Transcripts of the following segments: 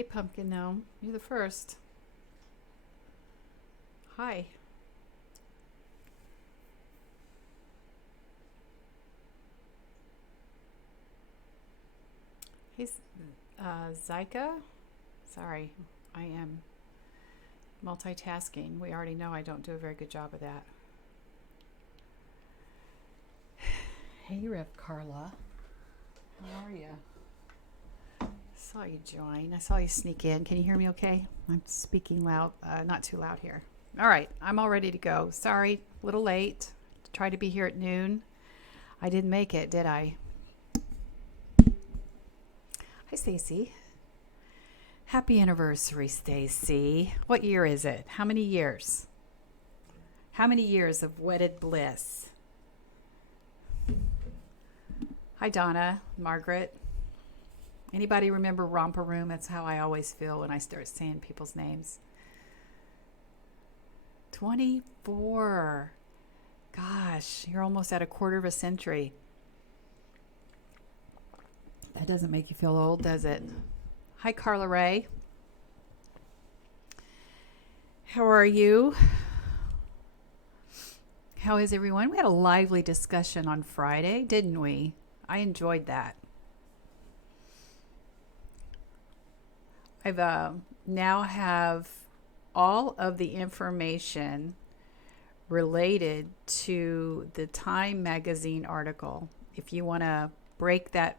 Hey, Pumpkin Gnome. You're the first. Hi. Hey, Zyka. Sorry, I am multitasking. We already know I don't do a very good job of that. Hey, Rev Karla. How are you? Saw you join. I saw you sneak in. Can you hear me okay? I'm speaking loud, not too loud here. All right, I'm all ready to go. Sorry, a little late. Tried to be here at noon. I didn't make it, did I? Hi, Stacy. Happy anniversary, Stacy. What year is it? How many years? How many years of wedded bliss? Hi, Donna, Margaret. Anybody remember Romper Room? That's how I always feel when I start saying people's names. 24. Gosh, you're almost at a quarter of a century. That doesn't make you feel old, does it? Hi, Carla Ray. How are you? How is everyone? We had a lively discussion on Friday, didn't we? I enjoyed that. I've now have all of the information related to the Time magazine article. If you want to break that,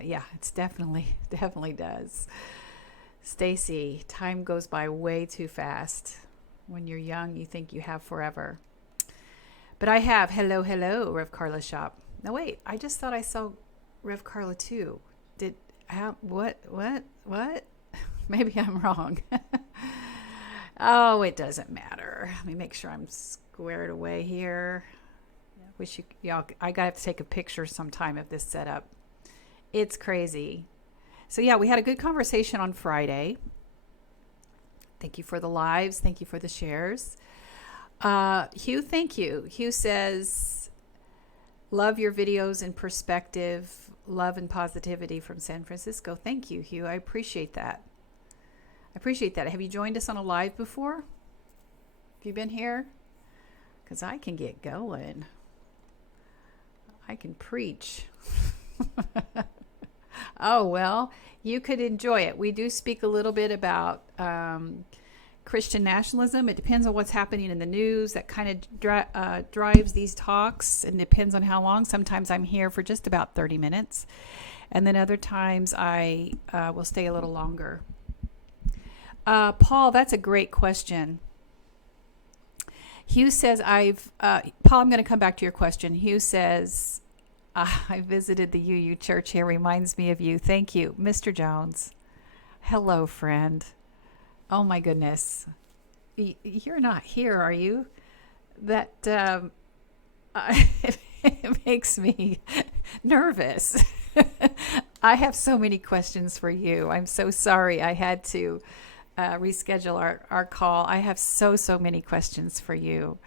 yeah, it's definitely does. Stacy, time goes by way too fast. When you're young, you think you have forever. But I have. Hello, Rev Karla shop. No, wait, I just thought I saw Rev Karla too. What? Maybe I'm wrong. Oh, it doesn't matter. Let me make sure I'm squared away here. Wish y'all, I gotta have to take a picture sometime of this setup. It's crazy. So yeah, we had a good conversation on Friday. Thank you for the lives. Thank you for the shares. Hugh, thank you. Hugh says, love your videos in perspective, love and positivity from San Francisco. Thank you, Hugh. I appreciate that. Have you joined us on a live before? Have you been here? Because I can get going. I can preach. Oh, well, you could enjoy it. We do speak a little bit about Christian nationalism. It depends on what's happening in the news. That kind of drives these talks, and depends on how long. Sometimes I'm here for just about 30 minutes, and then other times I will stay a little longer. Paul, that's a great question. Hugh says, Paul, I'm going to come back to your question. Hugh says, I visited the UU church here. Reminds me of you. Thank you. Mr. Jones. Hello, friend. Oh, my goodness. You're not here, are you? That it makes me nervous. I have so many questions for you. I'm so sorry I had to reschedule our call. I have so many questions for you.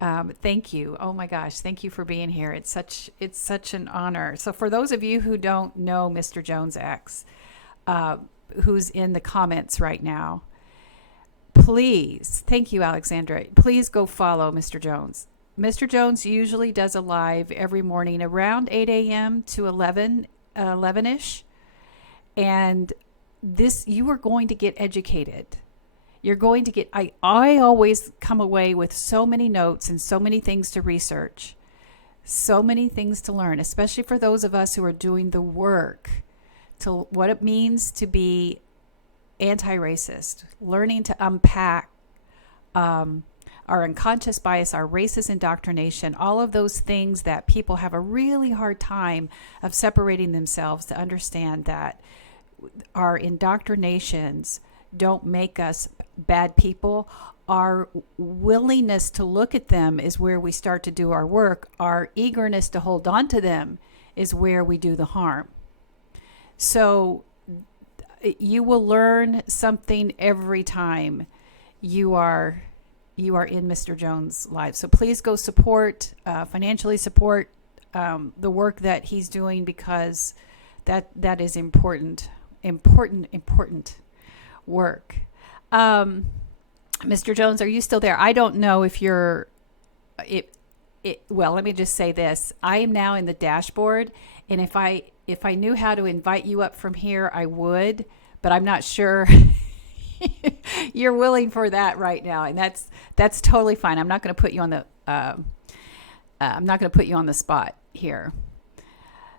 Thank you. Oh my gosh, thank you for being here. It's such an honor. So for those of you who don't know Mr. Jones X, who's in the comments right now, please, thank you, Alexandra. Please go follow Mr. Jones. Mr. Jones usually does a live every morning around 8 a.m. to 11-ish. And you are going to get educated. You're going to get, I always come away with so many notes and so many things to research, so many things to learn, especially for those of us who are doing the work to what it means to be anti-racist, learning to unpack our unconscious bias, our racist indoctrination, all of those things that people have a really hard time of separating themselves to understand that our indoctrinations don't make us bad people. Our willingness to look at them is where we start to do our work. Our eagerness to hold on to them is where we do the harm. So you will learn something every time you are in Mr. Jones' live. So please go support, financially support the work that he's doing, because that is important. important work. Mr. Jones, are you still there? I don't know if you're. Well, let me just say this: I am now in the dashboard, and if I knew how to invite you up from here, I would, but I'm not sure you're willing for that right now, and that's totally fine. I'm not going to put you on the spot here.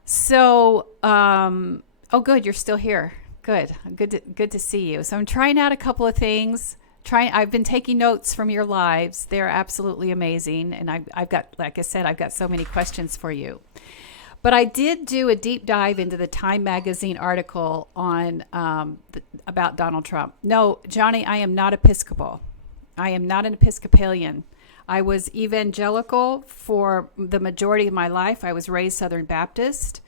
So, oh, good, you're still here. Good to see you. So I'm trying out a couple of things. I've been taking notes from your lives. They're absolutely amazing, and I've got, like I said, I've got so many questions for you. But I did do a deep dive into the Time magazine article on about Donald Trump. No, Johnny, I am not Episcopal. I am not an Episcopalian. I was evangelical for the majority of my life. I was raised Southern Baptist,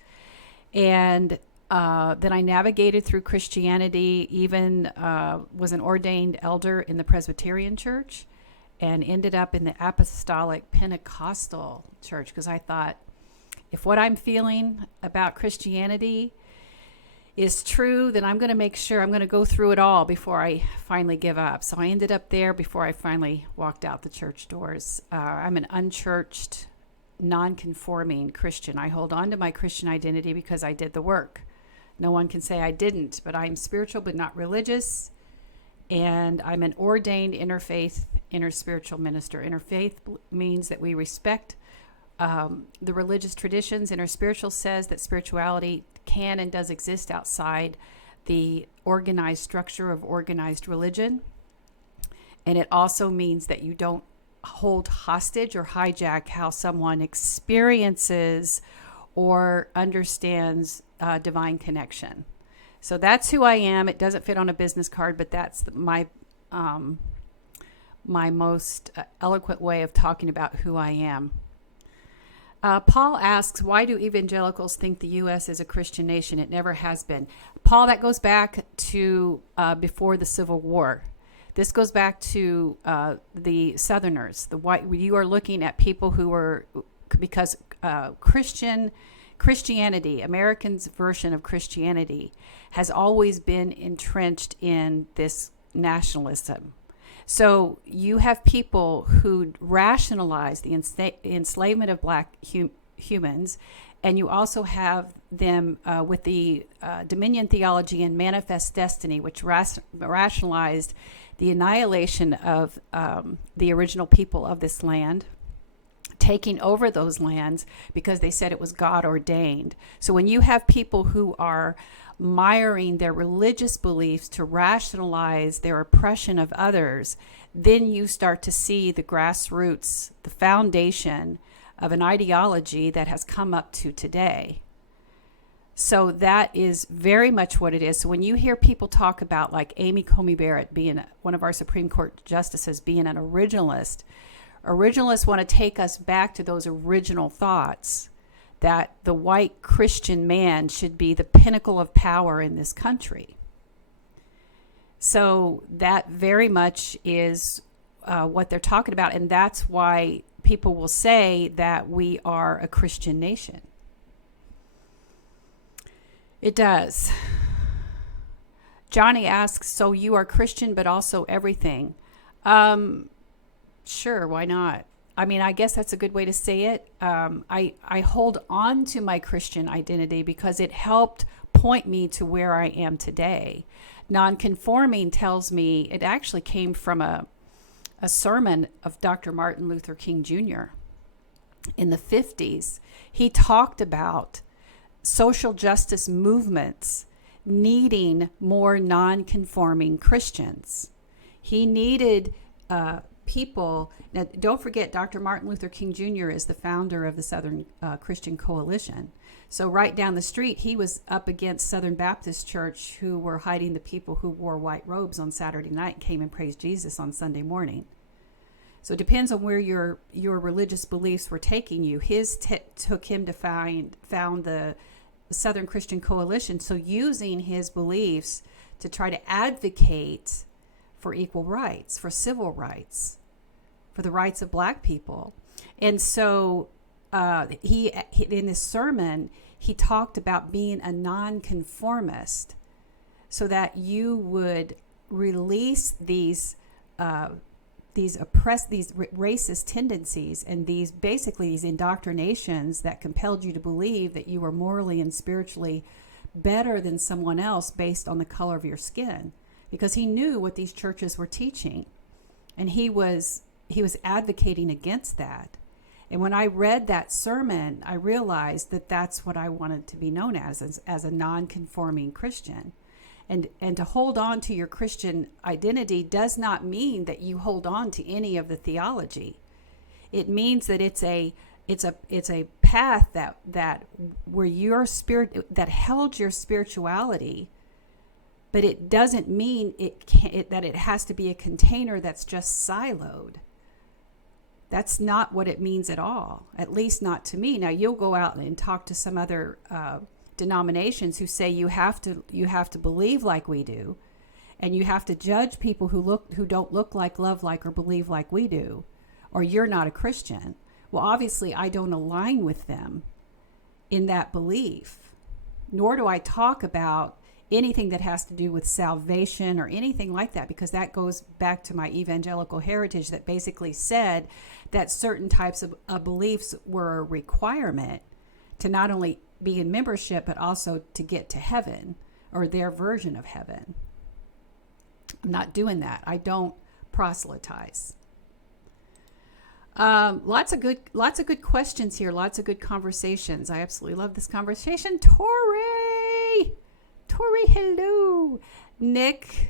and then I navigated through Christianity, even was an ordained elder in the Presbyterian Church, and ended up in the Apostolic Pentecostal Church because I thought, if what I'm feeling about Christianity is true, then I'm going to make sure I'm going to go through it all before I finally give up. So I ended up there before I finally walked out the church doors. I'm an unchurched, non-conforming Christian. I hold on to my Christian identity because I did the work. No one can say I didn't, but I'm spiritual but not religious. And I'm an ordained interfaith, interspiritual minister. Interfaith means that we respect the religious traditions. Interspiritual says that spirituality can and does exist outside the organized structure of organized religion. And it also means that you don't hold hostage or hijack how someone experiences or understands divine connection. So that's who I am. It doesn't fit on a business card, but that's my most eloquent way of talking about who I am. Paul asks, why do evangelicals think the U.S. is a Christian nation? It never has been. Paul, that goes back to before the Civil War. This goes back to the Southerners, the white. You are looking at people who were, because Christianity, Americans' version of Christianity, has always been entrenched in this nationalism. So you have people who rationalize the enslavement of black humans, and you also have them with the dominion theology and manifest destiny, which rationalized the annihilation of the original people of this land, taking over those lands because they said it was God ordained. So when you have people who are miring their religious beliefs to rationalize their oppression of others, then you start to see the grassroots, the foundation of an ideology that has come up to today. So that is very much what it is. So when you hear people talk about, like Amy Coney Barrett being one of our Supreme Court justices, being an originalist, originalists want to take us back to those original thoughts that the white Christian man should be the pinnacle of power in this country. So that very much is what they're talking about, and that's why people will say that we are a Christian nation. It does. Johnny asks, so you are Christian but also everything? Sure, why not? I mean, I guess that's a good way to say it. I hold on to my Christian identity because it helped point me to where I am today. Nonconforming tells me it actually came from a sermon of Dr. Martin Luther King Jr. in the 50s. He talked about social justice movements needing more nonconforming Christians. He needed people. Now, don't forget, Dr. Martin Luther King Jr. is the founder of the Southern Christian Coalition. So right down the street, he was up against Southern Baptist Church, who were hiding the people who wore white robes on Saturday night and came and praised Jesus on Sunday morning. So it depends on where your religious beliefs were taking you. His took him to found the Southern Christian Coalition. So using his beliefs to try to advocate for equal rights, for civil rights, for the rights of black people. And so he in his sermon, he talked about being a nonconformist. so that you would release these racist tendencies and these indoctrinations that compelled you to believe that you were morally and spiritually better than someone else based on the color of your skin, because he knew what these churches were teaching, and he was advocating against that. And when I read that sermon, I realized that that's what I wanted to be known as a non-conforming Christian. And to hold on to your Christian identity does not mean that you hold on to any of the theology. It means that it's a path that where your spirit that held your spirituality, but it doesn't mean that it has to be a container that's just siloed. That's not what it means at all, at least not to me. Now, you'll go out and talk to some other denominations who say you have to believe like we do, and you have to judge people who don't look like, love like, or believe like we do, or you're not a Christian. Well, obviously, I don't align with them in that belief, nor do I talk about anything that has to do with salvation or anything like that, because that goes back to my evangelical heritage that basically said that certain types of beliefs were a requirement to not only be in membership, but also to get to heaven, or their version of heaven. I'm not doing that. I don't proselytize. Lots of good questions here. Lots of good conversations. I absolutely love this conversation. Tori, hello. Nick,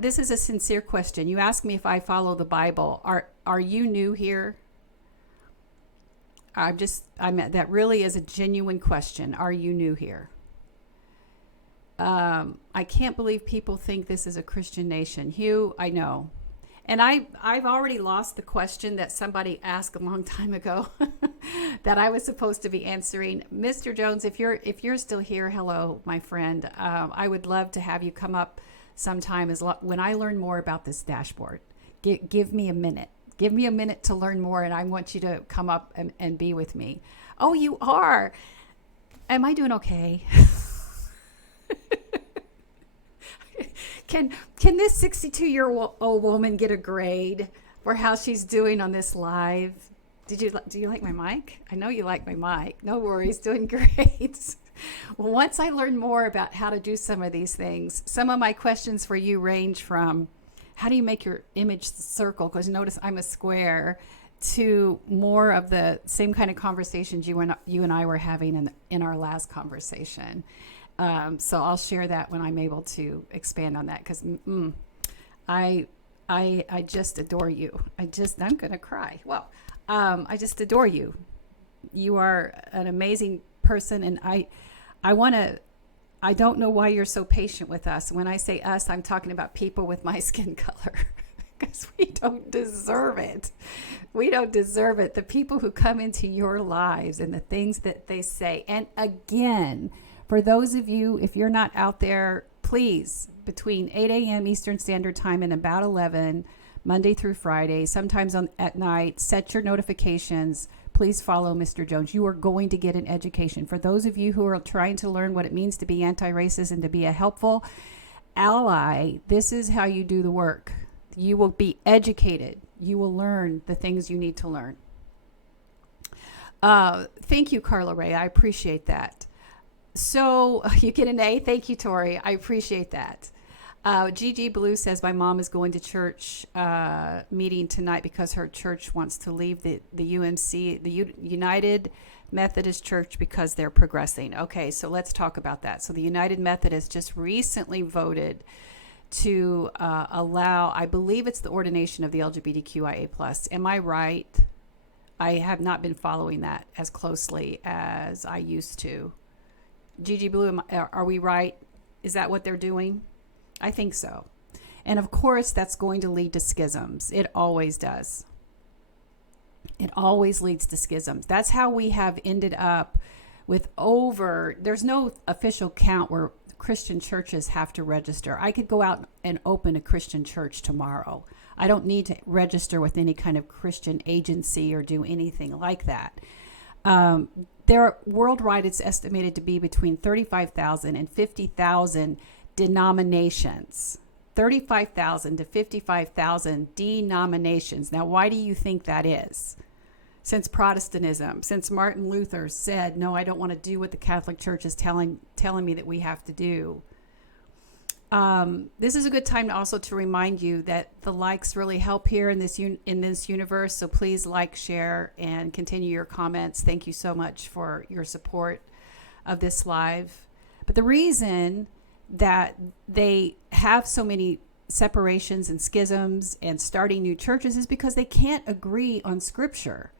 this is a sincere question. You asked me if I follow the Bible. Are you new here? That really is a genuine question. Are you new here? I can't believe people think this is a Christian nation. Hugh, I know. And I've already lost the question that somebody asked a long time ago that I was supposed to be answering. Mr. Jones, if you're still here, hello, my friend. I would love to have you come up sometime when I learn more about this dashboard. Give me a minute. Give me a minute to learn more, and I want you to come up and be with me. Oh, you are. Am I doing okay? Can this 62-year-old woman get a grade for how she's doing on this live? Do you like my mic? I know you like my mic. No worries, doing great. Well, once I learn more about how to do some of these things, some of my questions for you range from how do you make your image circle? Because notice I'm a square, to more of the same kind of conversations you and I were having in our last conversation. So I'll share that when I'm able to expand on that, because I just adore you. I'm going to cry. Well, I just adore you. You are an amazing person, and I don't know why you're so patient with us. When I say us, I'm talking about people with my skin color, because we don't deserve it. We don't deserve it. The people who come into your lives and the things that they say. And again, for those of you, if you're not out there, please, between 8 a.m. Eastern Standard Time and about 11, Monday through Friday, sometimes at night, set your notifications. Please follow Mr. Jones. You are going to get an education. For those of you who are trying to learn what it means to be anti-racist and to be a helpful ally, this is how you do the work. You will be educated. You will learn the things you need to learn. Thank you, Carla Ray. I appreciate that. So you get an A. Thank you, Tori. I appreciate that. Gigi Blue says, my mom is going to church meeting tonight because her church wants to leave the UMC, the United Methodist Church, because they're progressing. Okay, so let's talk about that. So the United Methodist just recently voted to allow, I believe it's the ordination of the LGBTQIA+. Am I right? I have not been following that as closely as I used to. Gigi Blue, are we right? Is that what they're doing? I think so. And of course, that's going to lead to schisms. It always does. It always leads to schisms. That's how we have ended up with there's no official count where Christian churches have to register. I could go out and open a Christian church tomorrow. I don't need to register with any kind of Christian agency or do anything like that. worldwide, it's estimated to be between 35,000 and 50,000 denominations. 35,000 to 55,000 denominations. Now, why do you think that is? Since Protestantism, since Martin Luther said, no, I don't want to do what the Catholic Church is telling me that we have to do. This is a good time also to remind you that the likes really help here in this universe. So please like, share, and continue your comments. Thank you so much for your support of this live. But the reason that they have so many separations and schisms and starting new churches is because they can't agree on Scripture.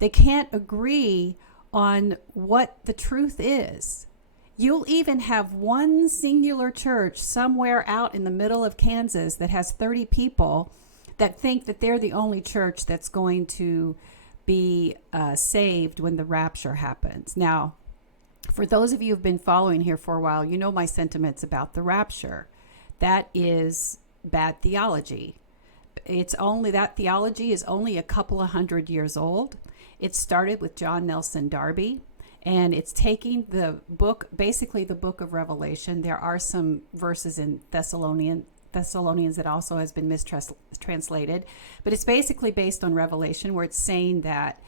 They can't agree on what the truth is. You'll even have one singular church somewhere out in the middle of Kansas that has 30 people that think that they're the only church that's going to be saved when the rapture happens. Now, for those of you who've been following here for a while, you know my sentiments about the rapture. That is bad theology. That theology is only a couple of 100 years old. It started with John Nelson Darby, and it's taking the book, basically the book of Revelation. There are some verses in Thessalonians that also has been mistranslated, but it's basically based on Revelation, where it's saying that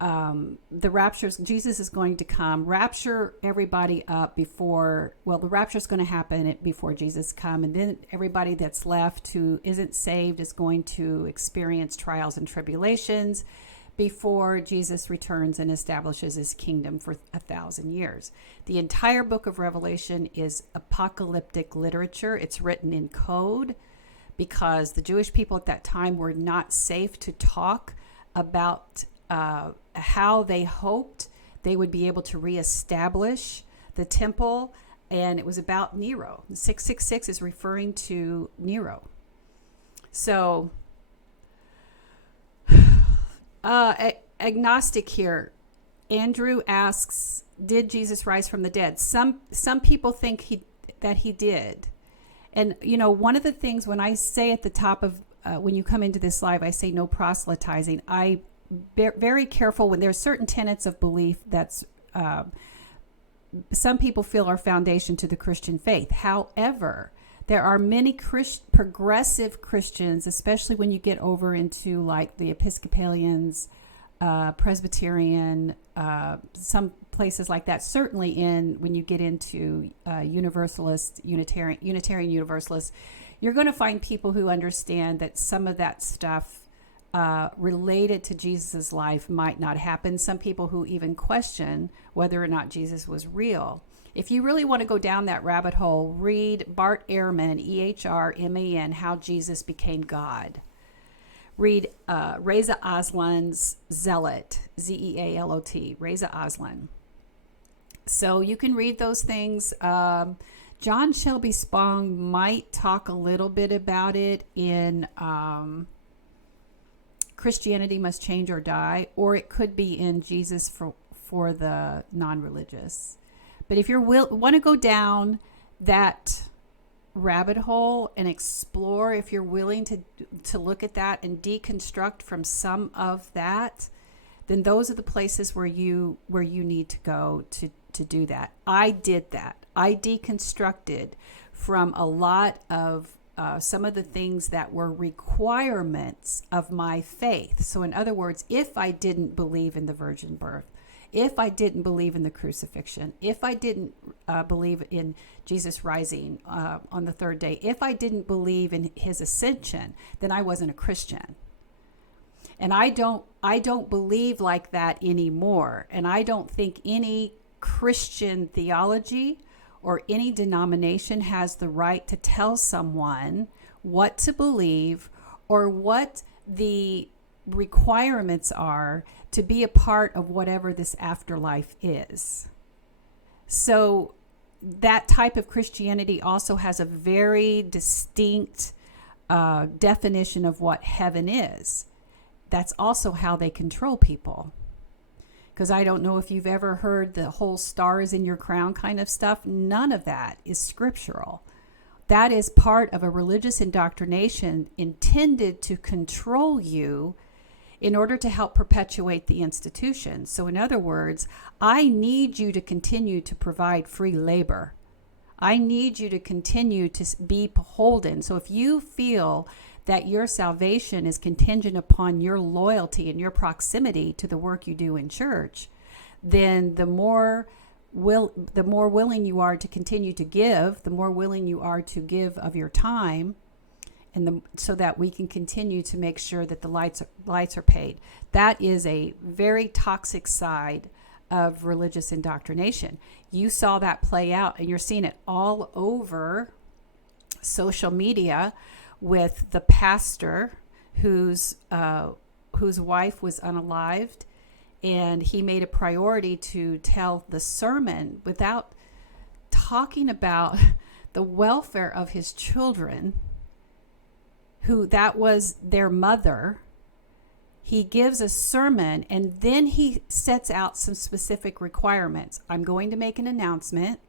the rapture, Jesus is going to come, rapture everybody up before, the rapture is going to happen before Jesus come, and then everybody that's left who isn't saved is going to experience trials and tribulations before Jesus returns and establishes his kingdom for 1,000 years. The entire book of Revelation is apocalyptic literature. It's written in code because the Jewish people at that time were not safe to talk about how they hoped they would be able to reestablish the temple, and it was about Nero. 666 is referring to Nero. So, agnostic here. Andrew asks, did Jesus rise from the dead? Some people think that he did. And, one of the things when I say at the top of, when you come into this live, I say no proselytizing. I very careful when there's certain tenets of belief that's some people feel are foundation to the Christian faith. However, there are many progressive Christians, especially when you get over into like the Episcopalians, Presbyterian, some places like that. Certainly when you get into Universalist, Unitarian Universalists, you're going to find people who understand that some of that stuff related to Jesus's life might not happen. Some people who even question whether or not Jesus was real. If you really want to go down that rabbit hole, read Bart Ehrman, Ehrman, How Jesus Became God. Read Reza Aslan's Zealot, Zealot, Reza Aslan. So you can read those things. John Shelby Spong might talk a little bit about it in Christianity Must Change or Die, or it could be in Jesus for the non-religious. But if you want to go down that rabbit hole and explore, if you're willing to look at that and deconstruct from some of that, then those are the places where you need to go to do that. I did that. I deconstructed from a lot of some of the things that were requirements of my faith. So in other words, if I didn't believe in the virgin birth, if I didn't believe in the crucifixion, if I didn't believe in Jesus rising on the third day, if I didn't believe in his ascension, then I wasn't a Christian. And I don't believe like that anymore. And I don't think any Christian theology or any denomination has the right to tell someone what to believe or what the requirements are to be a part of whatever this afterlife is. So that type of Christianity also has a very distinct definition of what heaven is. That's also how they control people. Because I don't know if you've ever heard the whole stars in your crown kind of stuff. None of that is scriptural. That is part of a religious indoctrination intended to control you. in order to help perpetuate the institution. So in other words, I need you to continue to provide free labor. I need you to continue to be beholden. So if you feel that your salvation is contingent upon your loyalty and your proximity to the work you do in church, then the more willing you are to continue to give, the more willing you are to give of your time, and so that we can continue to make sure that the lights are paid. That is a very toxic side of religious indoctrination. You saw that play out, and you're seeing it all over social media with the pastor whose wife was unalived, and he made a priority to tell the sermon without talking about the welfare of his children, who that was their mother. He gives a sermon, and then he sets out some specific requirements. I'm going to make an announcement,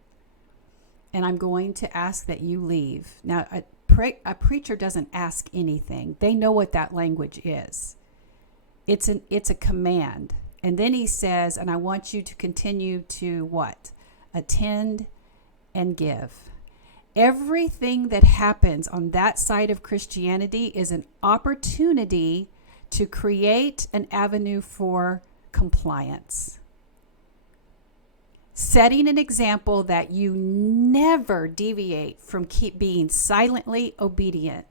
and I'm going to ask that you leave. Now, a preacher doesn't ask anything. They know what that language is. It's a command. And then he says, and I want you to continue to what? Attend and give. Everything that happens on that side of Christianity is an opportunity to create an avenue for compliance. Setting an example that you never deviate from keep being silently obedient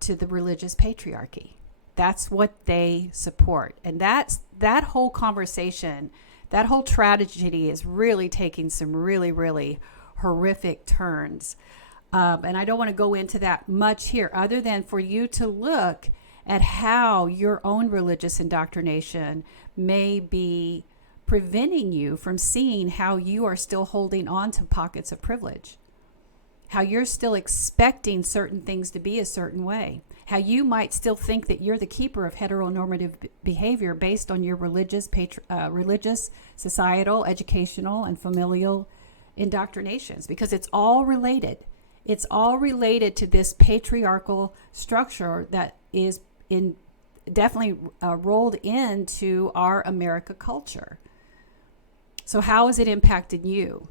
to the religious patriarchy. That's what they support. And that whole conversation, that whole tragedy is really taking some really, really horrific turns. And I don't want to go into that much here, other than for you to look at how your own religious indoctrination may be preventing you from seeing how you are still holding on to pockets of privilege, how you're still expecting certain things to be a certain way, how you might still think that you're the keeper of heteronormative behavior based on your religious, societal, educational, and familial indoctrinations, because it's all related. It's all related to this patriarchal structure that is definitely rolled into our America culture. So how has it impacted you?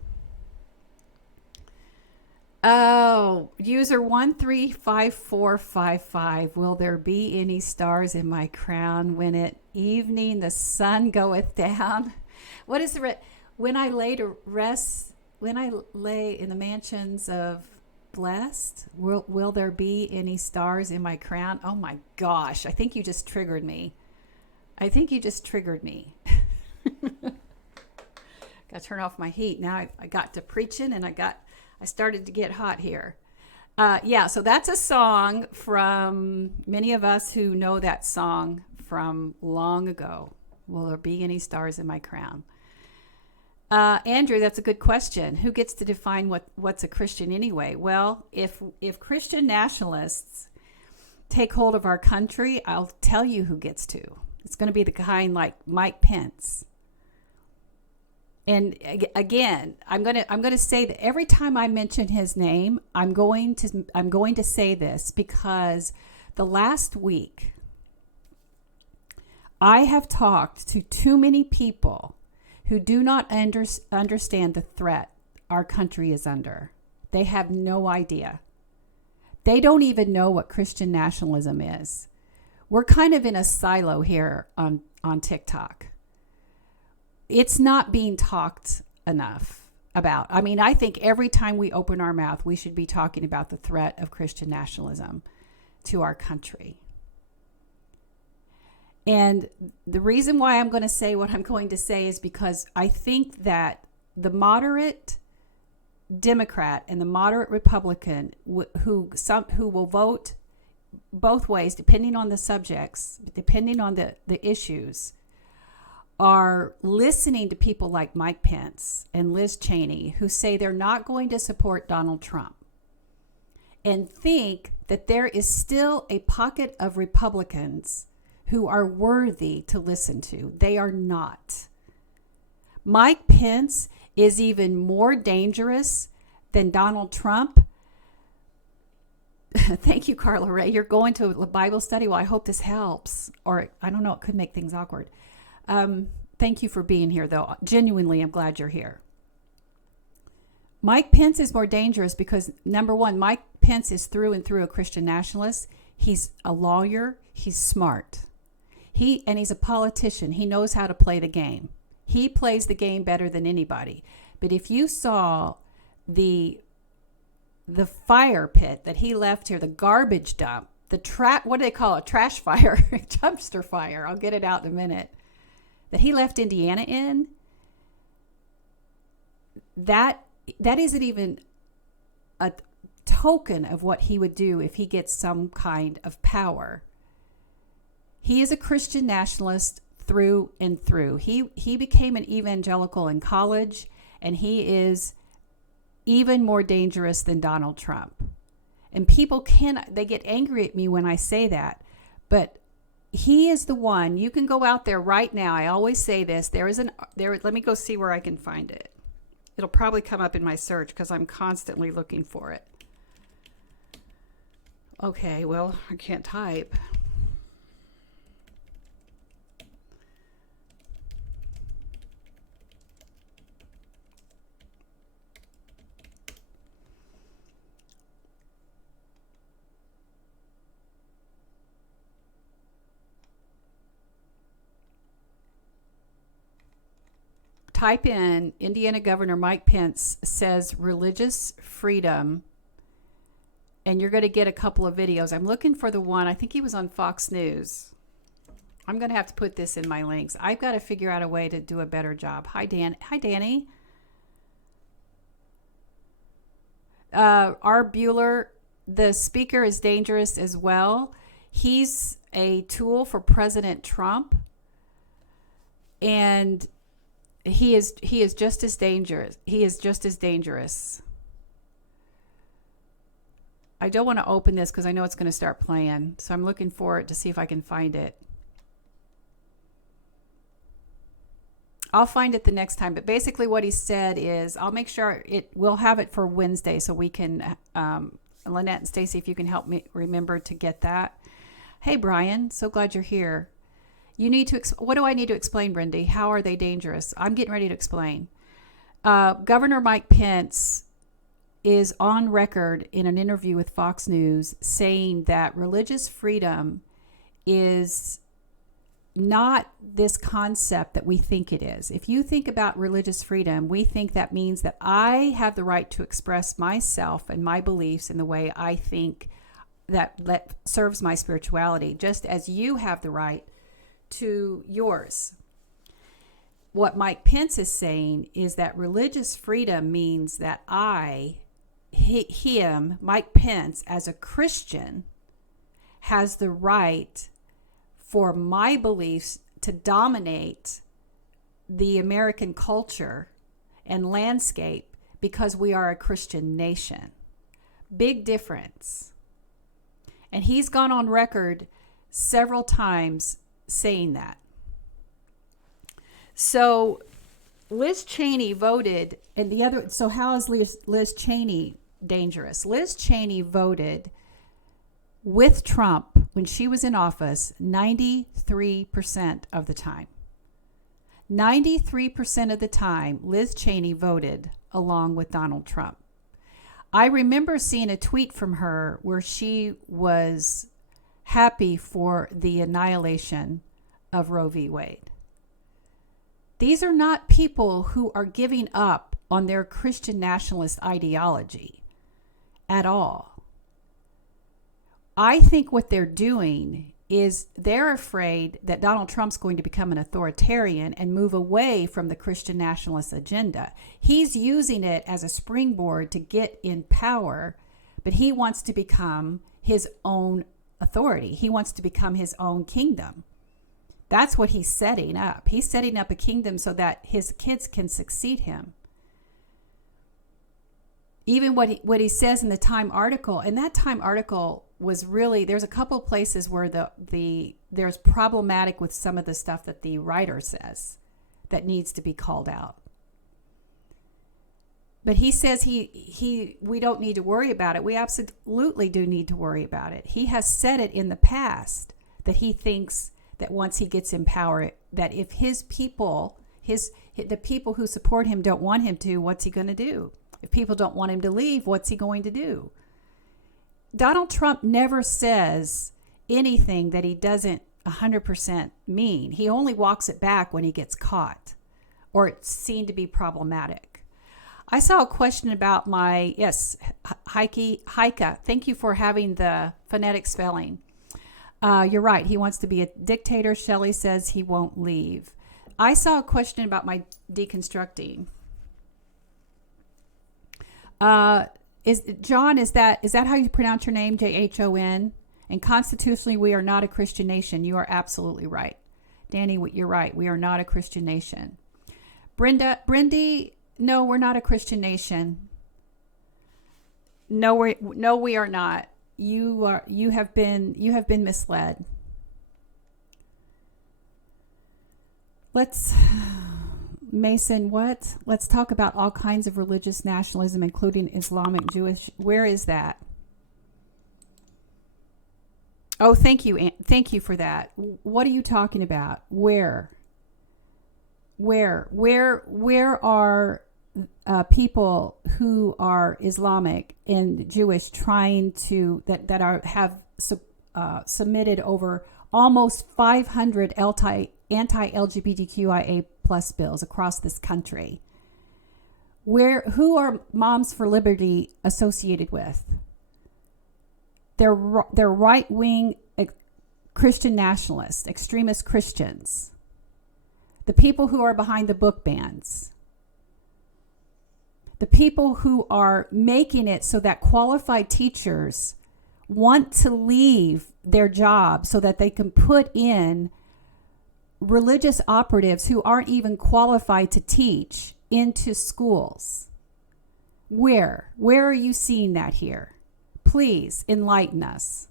Oh, user 135455. Will there be any stars in my crown when at evening the sun goeth down? What is the when I lay to rest, when I lay in the mansions of blessed, will there be any stars in my crown? Oh my gosh, I think you just triggered me. Got to turn off my heat. Now I got to preaching, and I started to get hot here. So that's a song from many of us who know that song from long ago. Will there be any stars in my crown? Andrew, that's a good question. Who gets to define what's a Christian anyway? Well, if Christian nationalists take hold of our country, I'll tell you who gets to. It's going to be the kind like Mike Pence. And again, I'm going to say that every time I mention his name, I'm going to say this because the last week I have talked to too many people who do not understand the threat our country is under. They have no idea. They don't even know what Christian nationalism is. We're kind of in a silo here on TikTok. It's not being talked enough about. I mean, I think every time we open our mouth, we should be talking about the threat of Christian nationalism to our country. And the reason why I'm going to say what I'm going to say is because I think that the moderate Democrat and the moderate Republican who will vote both ways, depending on the subjects, depending on the issues, are listening to people like Mike Pence and Liz Cheney, who say they're not going to support Donald Trump, and think that there is still a pocket of Republicans who are worthy to listen to. They are not. Mike Pence is even more dangerous than Donald Trump Thank you, Carla Ray. You're going to a Bible study. Well, I hope this helps. Or I don't know, it could make things awkward. Thank you for being here, though. Genuinely, I'm glad you're here. Mike Pence is more dangerous because, number one, Mike Pence is through and through a Christian nationalist. He's a lawyer. He's smart. He's a politician. He knows how to play the game. He plays the game better than anybody. But if you saw the fire pit that he left here, the garbage dump, what do they call it? Trash fire, dumpster fire. I'll get it out in a minute. That he left Indiana in, that isn't even a token of what he would do if he gets some kind of power. He is a Christian nationalist through and through. He became an evangelical in college, and he is even more dangerous than Donald Trump. And people they get angry at me when I say that, but he is the one. You can go out there right now. I always say this. Let me go see where I can find it. It'll probably come up in my search because I'm constantly looking for it. Okay, well, I can't type. Type in Indiana Governor Mike Pence says religious freedom, and you're going to get a couple of videos. I'm looking for the one. I think he was on Fox News. I'm going to have to put this in my links. I've got to figure out a way to do a better job. Hi, Danny. R. Bueller, the speaker is dangerous as well. He's a tool for President Trump, and he is just as dangerous. He is just as dangerous. I don't want to open this because I know it's going to start playing. So I'm looking for it to see if I can find it. I'll find it the next time. But basically what he said is, I'll make sure we'll have it for Wednesday so we can, Lynette and Stacy, if you can help me remember to get that. Hey, Brian, so glad you're here. You need to, what do I need to explain, Brindy? How are they dangerous? I'm getting ready to explain. Governor Mike Pence is on record in an interview with Fox News saying that religious freedom is not this concept that we think it is. If you think about religious freedom, we think that means that I have the right to express myself and my beliefs in the way I think that serves my spirituality, just as you have the right to yours. What Mike Pence is saying is that religious freedom means that Mike Pence, as a Christian, has the right for my beliefs to dominate the American culture and landscape because we are a Christian nation. Big difference. And he's gone on record several times saying that. So Liz Cheney voted, so how is Liz Cheney dangerous? Liz Cheney voted with Trump when she was in office 93% of the time. 93% of the time, Liz Cheney voted along with Donald Trump. I remember seeing a tweet from her where she was happy for the annihilation of Roe v. Wade. These are not people who are giving up on their Christian nationalist ideology at all. I think what they're doing is they're afraid that Donald Trump's going to become an authoritarian and move away from the Christian nationalist agenda. He's using it as a springboard to get in power, but he wants to become his own authority. He wants to become his own kingdom. That's what he's setting up. He's setting up a kingdom so that his kids can succeed him. Even what he says in the Time article, and that Time article was really, there's a couple of places where there's problematic with some of the stuff that the writer says that needs to be called out. But he says we don't need to worry about it. We absolutely do need to worry about it. He has said it in the past that he thinks that once he gets in power, that if his people, the people who support him don't want him to, what's he going to do? If people don't want him to leave, what's he going to do? Donald Trump never says anything that he doesn't 100% mean. He only walks it back when he gets caught or it's seen to be problematic. I saw a question about Heike. Thank you for having the phonetic spelling. You're right. He wants to be a dictator. Shelley says he won't leave. I saw a question about my deconstructing. Is that how you pronounce your name? Jhon? And constitutionally, we are not a Christian nation. You are absolutely right. Danny, you're right. We are not a Christian nation. Brindy, no, we're not a Christian nation. No, we are not. You have been misled. Mason, what? Let's talk about all kinds of religious nationalism, including Islamic, Jewish. Where is that? Oh, thank you. Thank you for that. What are you talking about? Where are people who are Islamic and Jewish trying to have submitted over almost 500 anti-LGBTQIA plus bills across this country? Who are Moms for Liberty associated with? They're right-wing Christian nationalists, extremist Christians. The people who are behind the book bans. The people who are making it so that qualified teachers want to leave their job so that they can put in religious operatives who aren't even qualified to teach into schools. Where are you seeing that here? Please enlighten us.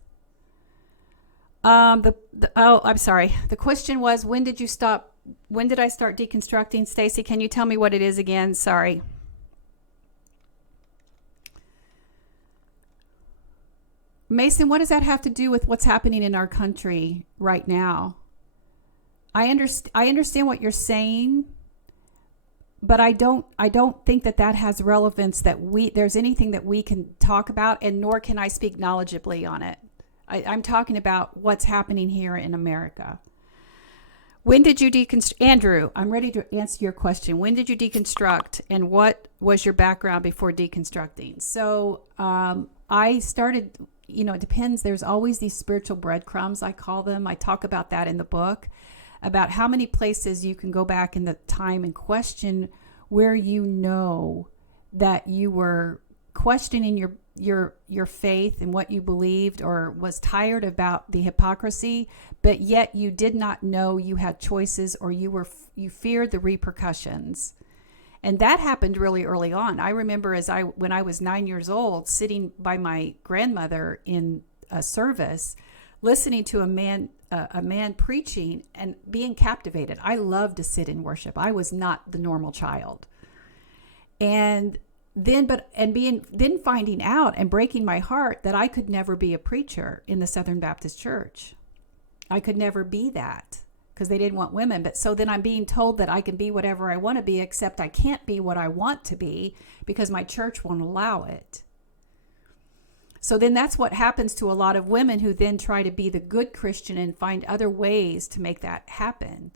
I'm sorry. The question was, when did I start deconstructing? Stacy, can you tell me what it is again? Sorry. Mason, what does that have to do with what's happening in our country right now? I understand what you're saying, but I don't think that has relevance, that there's anything that we can talk about, and nor can I speak knowledgeably on it. I'm talking about what's happening here in America. When did you deconstruct? Andrew, I'm ready to answer your question. When did you deconstruct, and what was your background before deconstructing? So I started, it depends. There's always these spiritual breadcrumbs, I call them. I talk about that in the book, about how many places you can go back in the time and question where that you were questioning your faith and what you believed, or was tired about the hypocrisy, but yet you did not know you had choices, or you feared the repercussions. And that happened really early on. I remember when I was 9 years old, sitting by my grandmother in a service, listening to a man preaching and being captivated. I loved to sit in worship. I was not the normal child. And then finding out and breaking my heart that I could never be a preacher in the Southern Baptist Church. I could never be that because they didn't want women. But so then I'm being told that I can be whatever I want to be, except I can't be what I want to be because my church won't allow it. So then that's what happens to a lot of women who then try to be the good Christian and find other ways to make that happen,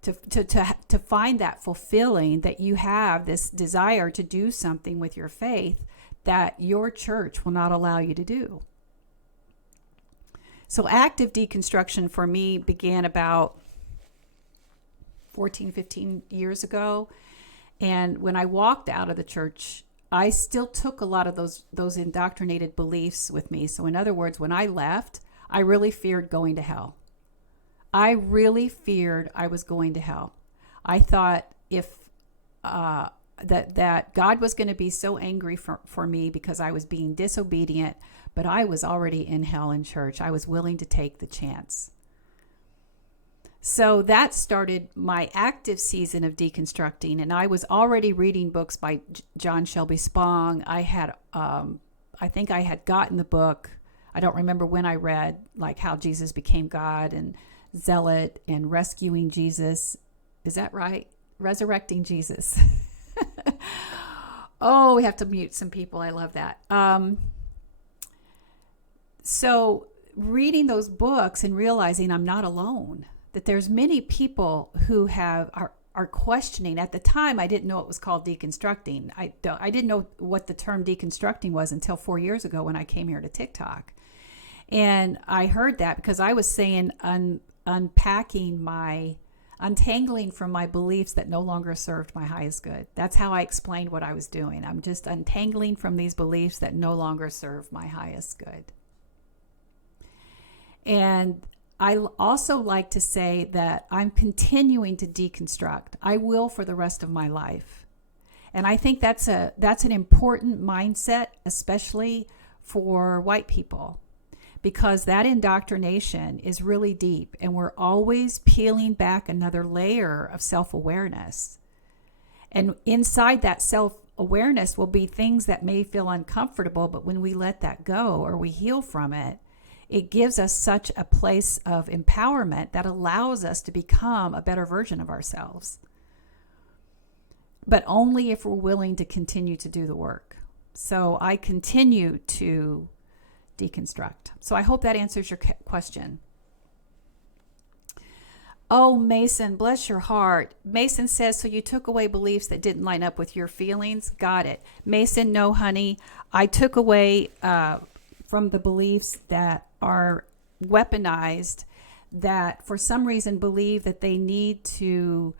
to find that fulfilling, that you have this desire to do something with your faith that your church will not allow you to do. So active deconstruction for me began about 14, 15 years ago. And when I walked out of the church, I still took a lot of those indoctrinated beliefs with me. So in other words, when I left, I really feared going to hell. I really feared I was going to hell. I thought that God was going to be so angry for me because I was being disobedient, but I was already in hell in church. I was willing to take the chance. So that started my active season of deconstructing, and I was already reading books by John Shelby Spong. I think I had gotten the book. I don't remember when I read, like How Jesus Became God and Zealot and Rescuing Jesus. Is that right? Resurrecting Jesus. Oh, we have to mute some people. I love that. So reading those books and realizing I'm not alone, that there's many people who are questioning. At the time, I didn't know it was called deconstructing. I didn't know what the term deconstructing was until 4 years ago when I came here to TikTok. And I heard that because I was saying untangling from my beliefs that no longer served my highest good. That's how I explained what I was doing. I'm just untangling from these beliefs that no longer serve my highest good. And I also like to say that I'm continuing to deconstruct. I will for the rest of my life. And I think that's an important mindset, especially for white people, because that indoctrination is really deep, and we're always peeling back another layer of self-awareness. And inside that self-awareness will be things that may feel uncomfortable, but when we let that go or we heal from it, it gives us such a place of empowerment that allows us to become a better version of ourselves. But only if we're willing to continue to do the work. So I continue to deconstruct. So I hope that answers your question. Oh, Mason, bless your heart. Mason says, so you took away beliefs that didn't line up with your feelings? Got it. Mason, no, honey. I took away from the beliefs that are weaponized, that for some reason believe that they need to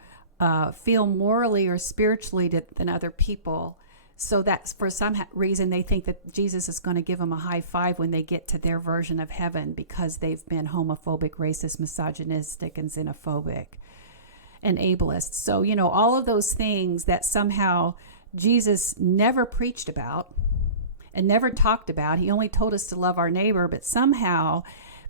feel morally or spiritually than other people. So that for some reason they think that Jesus is going to give them a high five when they get to their version of heaven because they've been homophobic, racist, misogynistic, and xenophobic and ableist. So, all of those things that somehow Jesus never preached about and never talked about. He only told us to love our neighbor, but somehow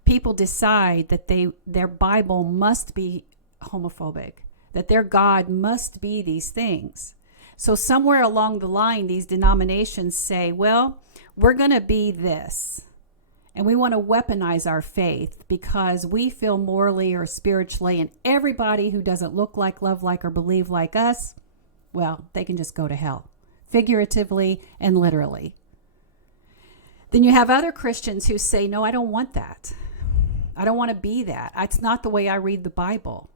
people decide that their Bible must be homophobic, that their God must be these things. So somewhere along the line, these denominations say, well, we're going to be this. And we want to weaponize our faith because we feel morally or spiritually, and everybody who doesn't look like, love like, or believe like us, well, they can just go to hell, figuratively and literally. Then you have other Christians who say, no, I don't want that. I don't want to be that. It's not the way I read the Bible.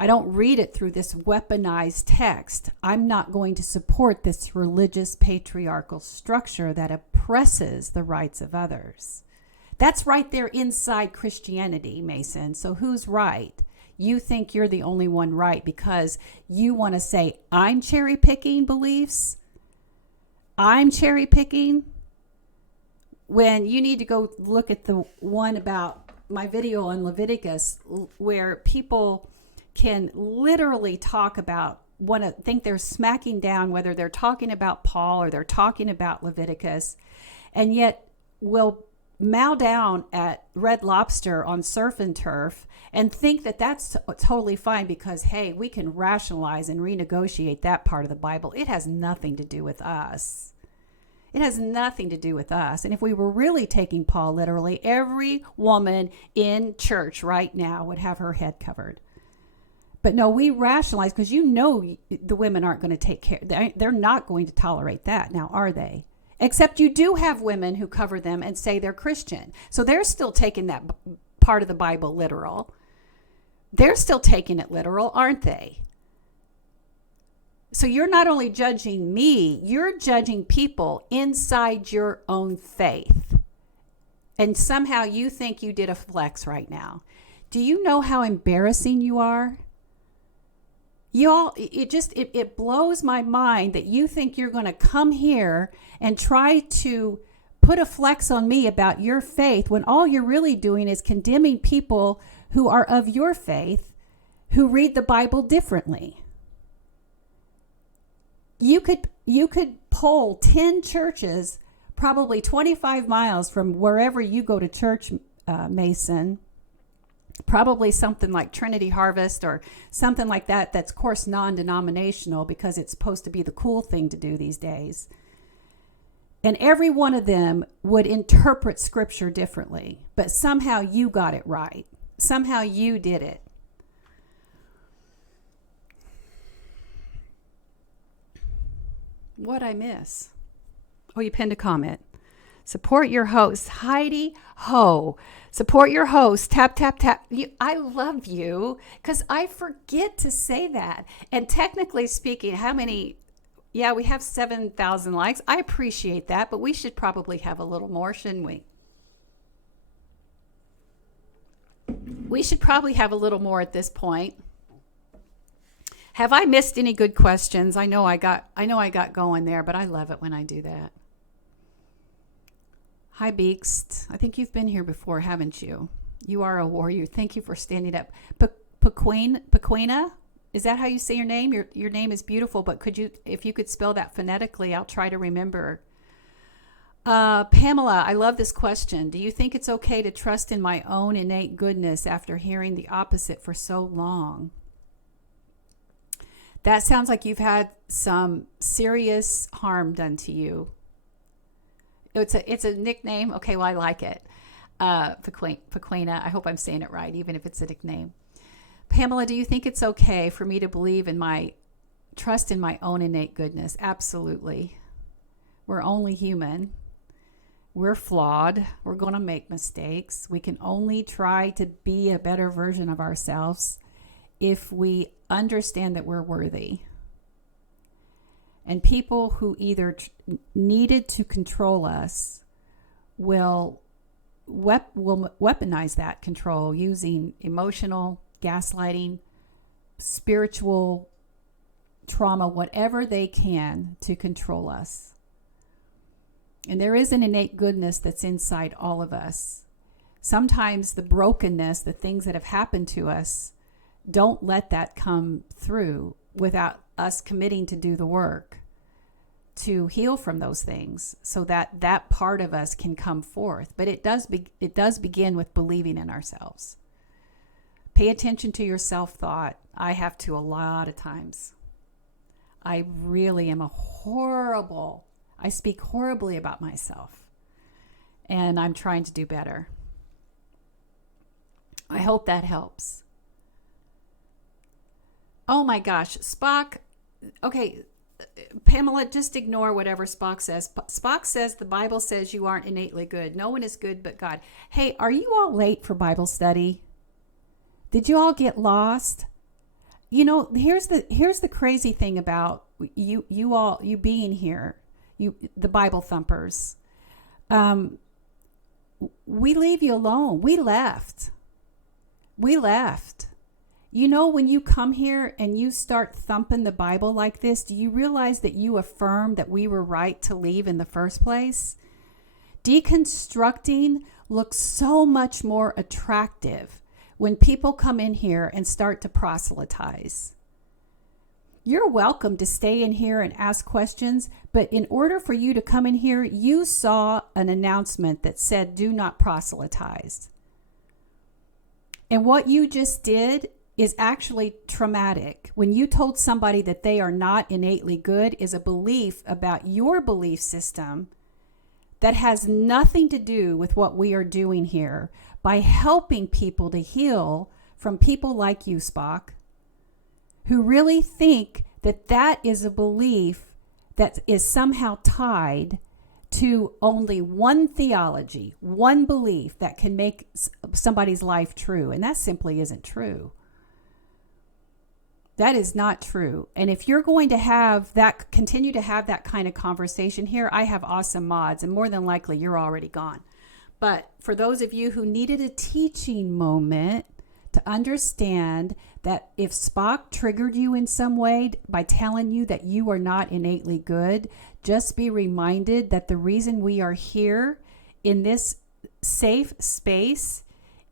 I don't read it through this weaponized text. I'm not going to support this religious patriarchal structure that oppresses the rights of others. That's right there inside Christianity, Mason. So who's right? You think you're the only one right because you want to say, I'm cherry picking beliefs? I'm cherry picking? When you need to go look at the one about my video on Leviticus, where people can literally talk about, think they're smacking down whether they're talking about Paul or they're talking about Leviticus, and yet will mow down at Red Lobster on Surf and Turf and think that that's totally fine because, hey, we can rationalize and renegotiate that part of the Bible. It has nothing to do with us. It has nothing to do with us. And if we were really taking Paul literally, every woman in church right now would have her head covered. But no, we rationalize because the women aren't going to take care. They're not going to tolerate that now, are they? Except you do have women who cover them and say they're Christian. So they're still taking that part of the Bible literal. They're still taking it literal, aren't they? So you're not only judging me, you're judging people inside your own faith. And somehow you think you did a flex right now. Do you know how embarrassing you are? Y'all, it blows my mind that you think you're going to come here and try to put a flex on me about your faith when all you're really doing is condemning people who are of your faith who read the Bible differently. You could poll 10 churches, probably 25 miles from wherever you go to church, Mason, Probably something like Trinity Harvest or something like that, that's, of course, non-denominational because it's supposed to be the cool thing to do these days. And every one of them would interpret Scripture differently, but somehow you got it right. Somehow you did it. What'd I miss? Oh, you pinned a comment. Support your host, Heidi Ho. Support your host. Tap, tap, tap. I love you because I forget to say that. And technically speaking, how many? Yeah, we have 7,000 likes. I appreciate that, but we should probably have a little more, shouldn't we? We should probably have a little more at this point. Have I missed any good questions? I know I got going there, but I love it when I do that. Hi, Beekst. I think you've been here before, haven't you? You are a warrior. Thank you for standing up. Paquina? Is that how you say your name? Your name is beautiful, but if you could spell that phonetically, I'll try to remember. Pamela, I love this question. Do you think it's okay to trust in my own innate goodness after hearing the opposite for so long? That sounds like you've had some serious harm done to you. It's a nickname. Okay, well, I like it. Paquina, I hope I'm saying it right, even if it's a nickname. Pamela, do you think it's okay for me to believe in my trust in my own innate goodness? Absolutely. We're only human. We're flawed. We're going to make mistakes. We can only try to be a better version of ourselves if we understand that we're worthy. And people who either needed to control us will weaponize that control using emotional gaslighting, spiritual trauma, whatever they can to control us. And there is an innate goodness that's inside all of us. Sometimes the brokenness, the things that have happened to us, don't let that come through without us committing to do the work to heal from those things so that that part of us can come forth. But it does begin with believing in ourselves. Pay attention to your self-thought. I have to a lot of times. I really am I speak horribly about myself. And I'm trying to do better. I hope that helps. Oh my gosh, Spock. Okay, Pamela, just ignore whatever Spock says. Spock says the Bible says you aren't innately good. No one is good but God. Hey, are you all late for Bible study? Did you all get lost? You know, here's the crazy thing about you being here, the Bible thumpers. We leave you alone. We left. You know, when you come here and you start thumping the Bible like this, do you realize that you affirm that we were right to leave in the first place? Deconstructing looks so much more attractive when people come in here and start to proselytize. You're welcome to stay in here and ask questions, but in order for you to come in here, you saw an announcement that said, do not proselytize. And what you just did is actually traumatic. When you told somebody that they are not innately good is a belief about your belief system that has nothing to do with what we are doing here by helping people to heal from people like you, Spock, who really think that that is a belief that is somehow tied to only one theology, one belief that can make somebody's life true. And that simply isn't true. That is not true. And if you're going to continue to have that kind of conversation here, I have awesome mods, and more than likely you're already gone. But for those of you who needed a teaching moment to understand that if Spock triggered you in some way by telling you that you are not innately good, just be reminded that the reason we are here in this safe space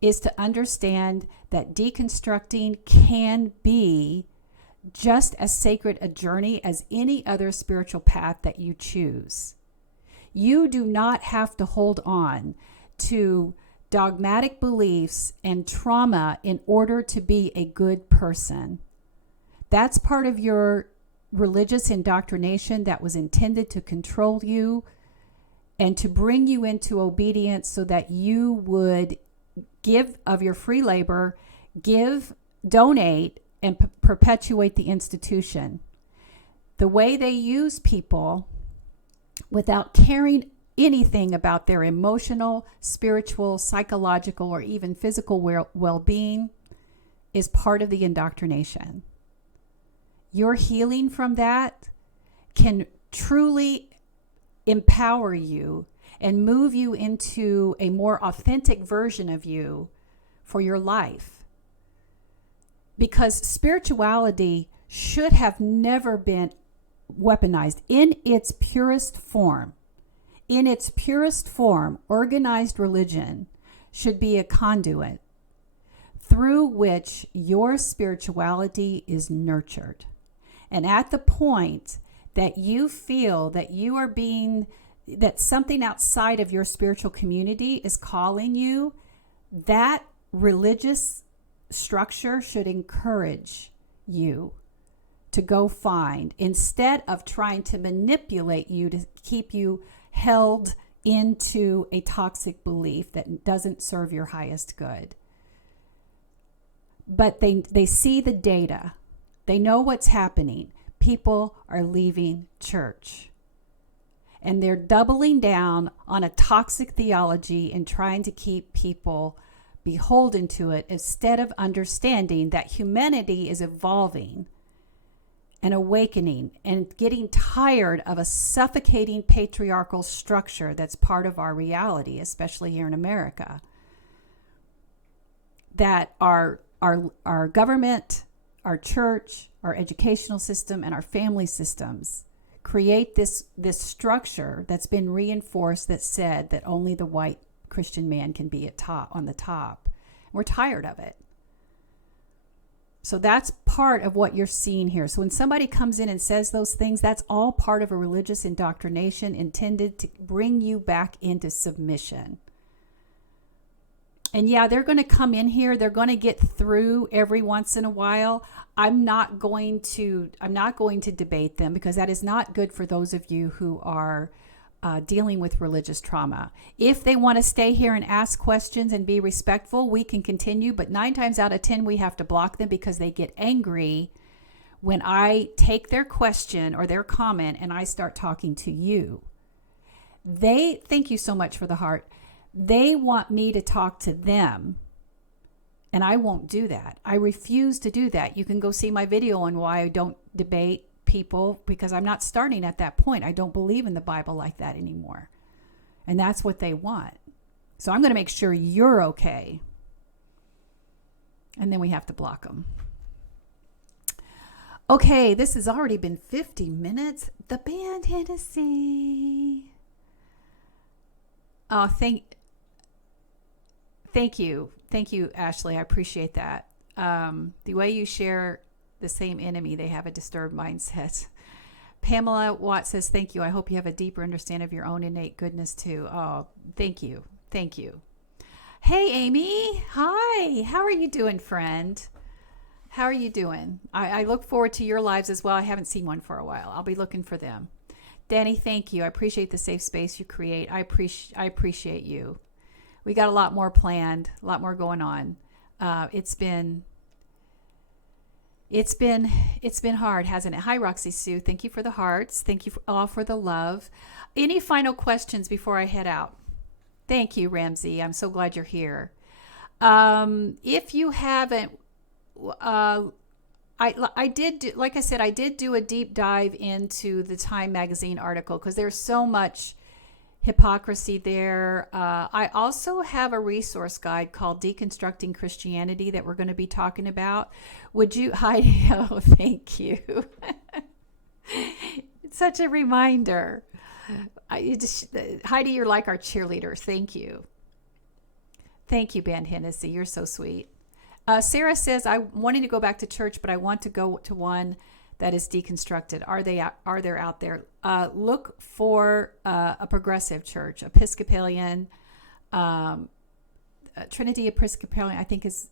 is to understand that deconstructing can be just as sacred a journey as any other spiritual path that you choose. You do not have to hold on to dogmatic beliefs and trauma in order to be a good person. That's part of your religious indoctrination that was intended to control you and to bring you into obedience so that you would give of your free labor, donate, and perpetuate the institution. The way they use people without caring anything about their emotional, spiritual, psychological, or even physical well-being is part of the indoctrination. Your healing from that can truly empower you and move you into a more authentic version of you for your life. Because spirituality should have never been weaponized in its purest form. In its purest form, organized religion should be a conduit through which your spirituality is nurtured. And at the point that you feel that you are that something outside of your spiritual community is calling you, that religious structure should encourage you to go find, instead of trying to manipulate you to keep you held into a toxic belief that doesn't serve your highest good. But they see the data. They know what's happening. People are leaving church. And they're doubling down on a toxic theology and trying to keep people beholden to it instead of understanding that humanity is evolving and awakening and getting tired of a suffocating patriarchal structure that's part of our reality, especially here in America. That our government, our church, our educational system, and our family systems create this structure that's been reinforced that said that only the white Christian man can be on the top. We're tired of it. So that's part of what you're seeing here. So when somebody comes in and says those things, that's all part of a religious indoctrination intended to bring you back into submission. And yeah, they're going to come in here. They're going to get through every once in a while. I'm not going to debate them, because that is not good for those of you who are dealing with religious trauma. If they want to stay here and ask questions and be respectful, we can continue. But 9 times out of 10, we have to block them because they get angry when I take their question or their comment and I start talking to you. Thank you so much for the heart. They want me to talk to them, and I won't do that. I refuse to do that. You can go see my video on why I don't debate people, because I'm not starting at that point. I don't believe in the Bible like that anymore. And that's what they want. So I'm going to make sure you're okay. And then we have to block them. Okay, this has already been 50 minutes. The band Hennessy. Oh, thank you. Thank you, Ashley. I appreciate that. The way you share the same enemy, they have a disturbed mindset. Pamela Watt says, thank you. I hope you have a deeper understanding of your own innate goodness too. Oh, thank you. Thank you. Hey, Amy. Hi. How are you doing, friend? How are you doing? I look forward to your lives as well. I haven't seen one for a while. I'll be looking for them. Danny, thank you. I appreciate the safe space you create. I appreciate you. We got a lot more planned, a lot more going on. It's been hard, hasn't it? Hi, Roxy Sue. Thank you for the hearts. Thank you all for the love. Any final questions before I head out? Thank you, Ramsey. I'm so glad you're here. If you haven't, I did do a deep dive into the Time magazine article because there's so much hypocrisy there. I also have a resource guide called Deconstructing Christianity that we're going to be talking about. Would you, Heidi? Oh, thank you. It's such a reminder. Heidi, you're like our cheerleader. Thank you. Thank you, Ben Hennessy. You're so sweet. Sarah says, I wanted to go back to church, but I want to go to one that is deconstructed. Are there out there? Look for a progressive church, Episcopalian. Trinity Episcopalian, I think is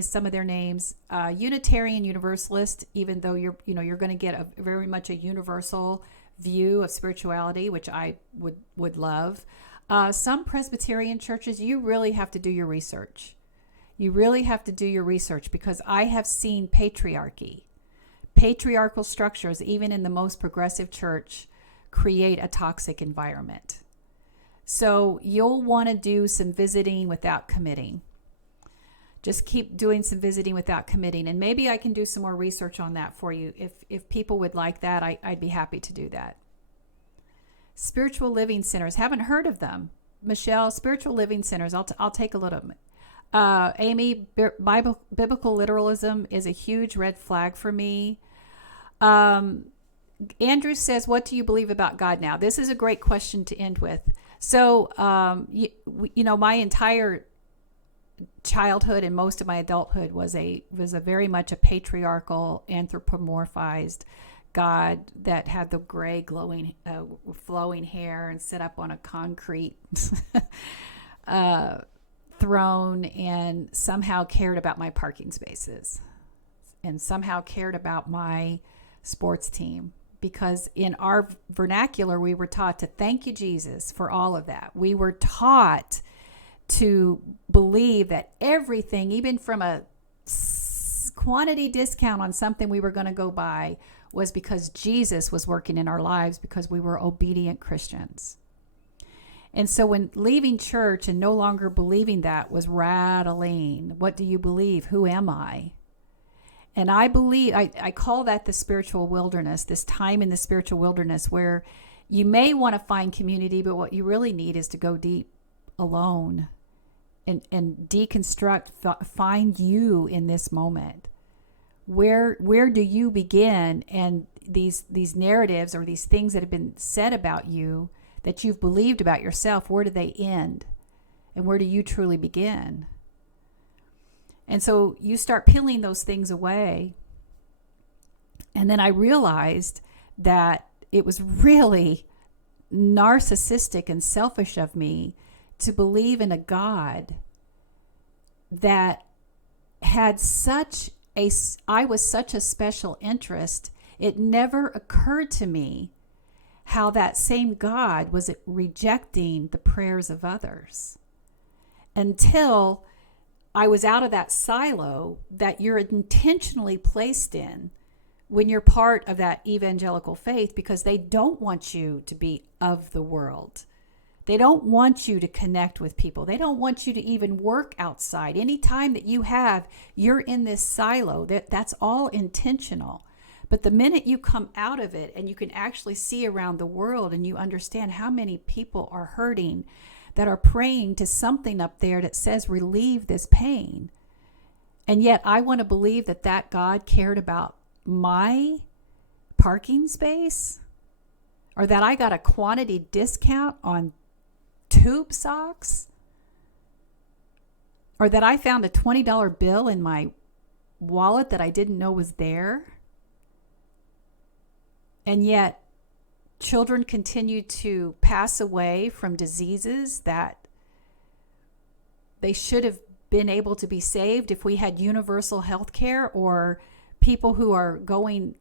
some of their names. Unitarian Universalist, even though you're going to get a very much a universal view of spirituality, which I would love. Some Presbyterian churches, you really have to do your research. You really have to do your research, because I have seen patriarchal structures, even in the most progressive church, create a toxic environment. So you'll want to do some visiting without committing. Just keep doing some visiting without committing. And maybe I can do some more research on that for you. If people would like that, I'd be happy to do that. Spiritual living centers. Haven't heard of them. Michelle, spiritual living centers. I'll take a look at them. Amy, biblical literalism is a huge red flag for me. Andrew says, what do you believe about God now? This is a great question to end with. So, my entire childhood and most of my adulthood was a very much a patriarchal, anthropomorphized God that had the gray, glowing, flowing hair and sit up on a concrete throne, and somehow cared about my parking spaces and somehow cared about my sports team. Because in our vernacular, we were taught to thank you, Jesus, for all of that. We were taught to believe that everything, even from a quantity discount on something we were going to go buy, was because Jesus was working in our lives, because we were obedient Christians. And so when leaving church and no longer believing that was rattling, what do you believe? Who am I? And I believe, I call that the spiritual wilderness, this time in the spiritual wilderness where you may want to find community, but what you really need is to go deep alone and deconstruct, find you in this moment. Where do you begin? And these narratives or these things that have been said about you that you've believed about yourself, where do they end? And where do you truly begin? And so you start peeling those things away. And then I realized that it was really narcissistic and selfish of me to believe in a God that had I was such a special interest. It never occurred to me how that same God was rejecting the prayers of others until I was out of that silo that you're intentionally placed in when you're part of that evangelical faith, because they don't want you to be of the world. They don't want you to connect with people. They don't want you to even work outside. Any time that you have, you're in this silo. That's all intentional. But the minute you come out of it and you can actually see around the world and you understand how many people are hurting, that are praying to something up there that says relieve this pain. And yet I want to believe that God cared about my parking space, or that I got a quantity discount on tube socks, or that I found a $20 bill in my wallet that I didn't know was there. And yet children continue to pass away from diseases that they should have been able to be saved if we had universal health care, or people who are going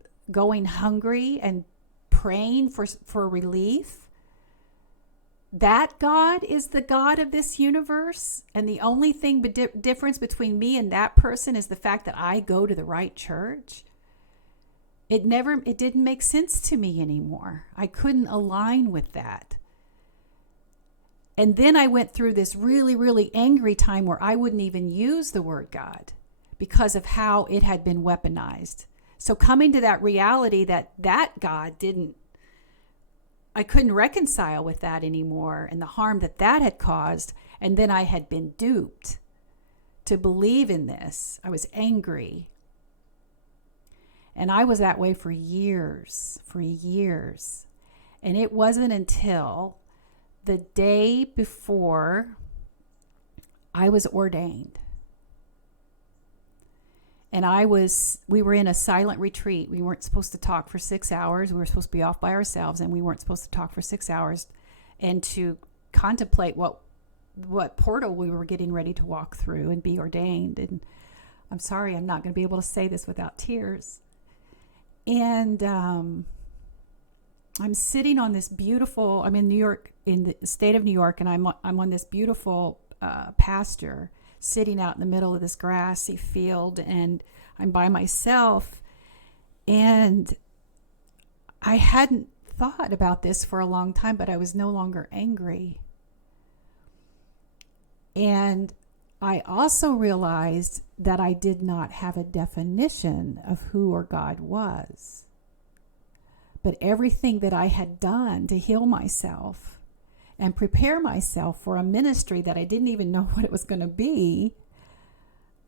hungry and praying for relief. That God is the God of this universe, and the only thing difference between me and that person is the fact that I go to the right church. It didn't make sense to me anymore. I couldn't align with that. And then I went through this really, really angry time where I wouldn't even use the word God because of how it had been weaponized. So coming to that reality that God I couldn't reconcile with that anymore, and the harm that had caused. And then I had been duped to believe in this. I was angry. And I was that way for years. And it wasn't until the day before I was ordained. And we were in a silent retreat. We weren't supposed to talk for 6 hours. We were supposed to be off by ourselves, and we weren't supposed to talk for 6 hours and to contemplate what what portal we were getting ready to walk through and be ordained. And I'm sorry, I'm not going to be able to say this without tears. And I'm sitting on this beautiful, I'm in New York, in the state of New York, and I'm on this beautiful pasture, sitting out in the middle of this grassy field, and I'm by myself. And I hadn't thought about this for a long time, but I was no longer angry. And I also realized that I did not have a definition of who or God was. But everything that I had done to heal myself and prepare myself for a ministry that I didn't even know what it was going to be,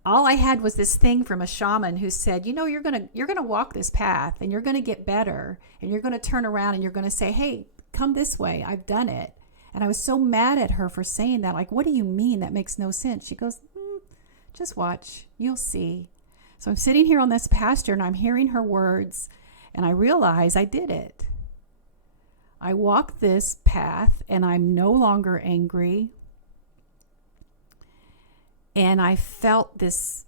all I had was this thing from a shaman who said, you know, you're going to walk this path, and you're going to get better, and you're going to turn around and you're going to say, hey, come this way. I've done it. And I was so mad at her for saying that. Like, what do you mean? That makes no sense. She goes, just watch. You'll see. So I'm sitting here on this pasture, and I'm hearing her words, and I realize I did it. I walked this path, and I'm no longer angry. And I felt this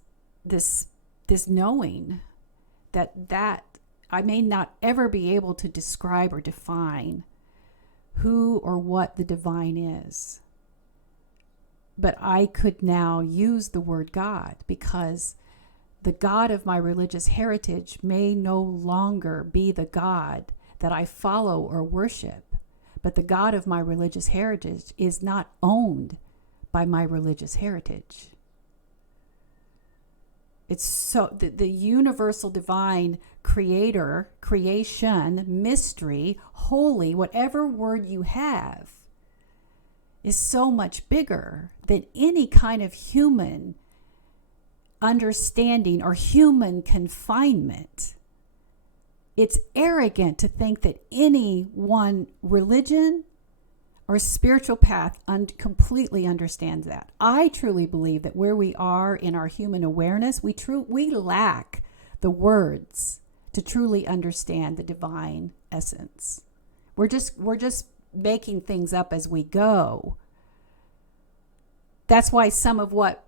knowing that I may not ever be able to describe or define who or what the divine is. But I could now use the word God, because the God of my religious heritage may no longer be the God that I follow or worship. But the God of my religious heritage is not owned by my religious heritage. It's so the universal divine creator, creation, mystery, holy, whatever word you have, is so much bigger than any kind of human understanding or human confinement. It's arrogant to think that any one religion or spiritual path completely understands that. I truly believe that where we are in our human awareness, we lack the words to truly understand the divine essence. We're just making things up as we go. That's why some of what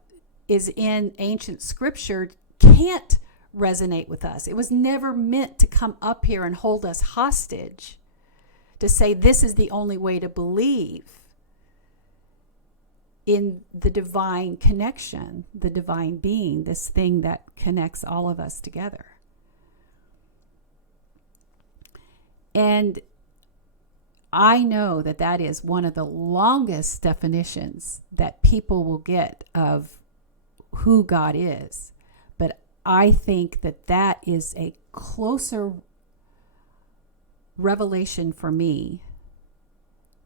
is in ancient scripture can't resonate with us. It was never meant to come up here and hold us hostage, to say this is the only way to believe in the divine connection, the divine being, this thing that connects all of us together. And I know that that is one of the longest definitions that people will get of who God is. But I think that that is a closer revelation for me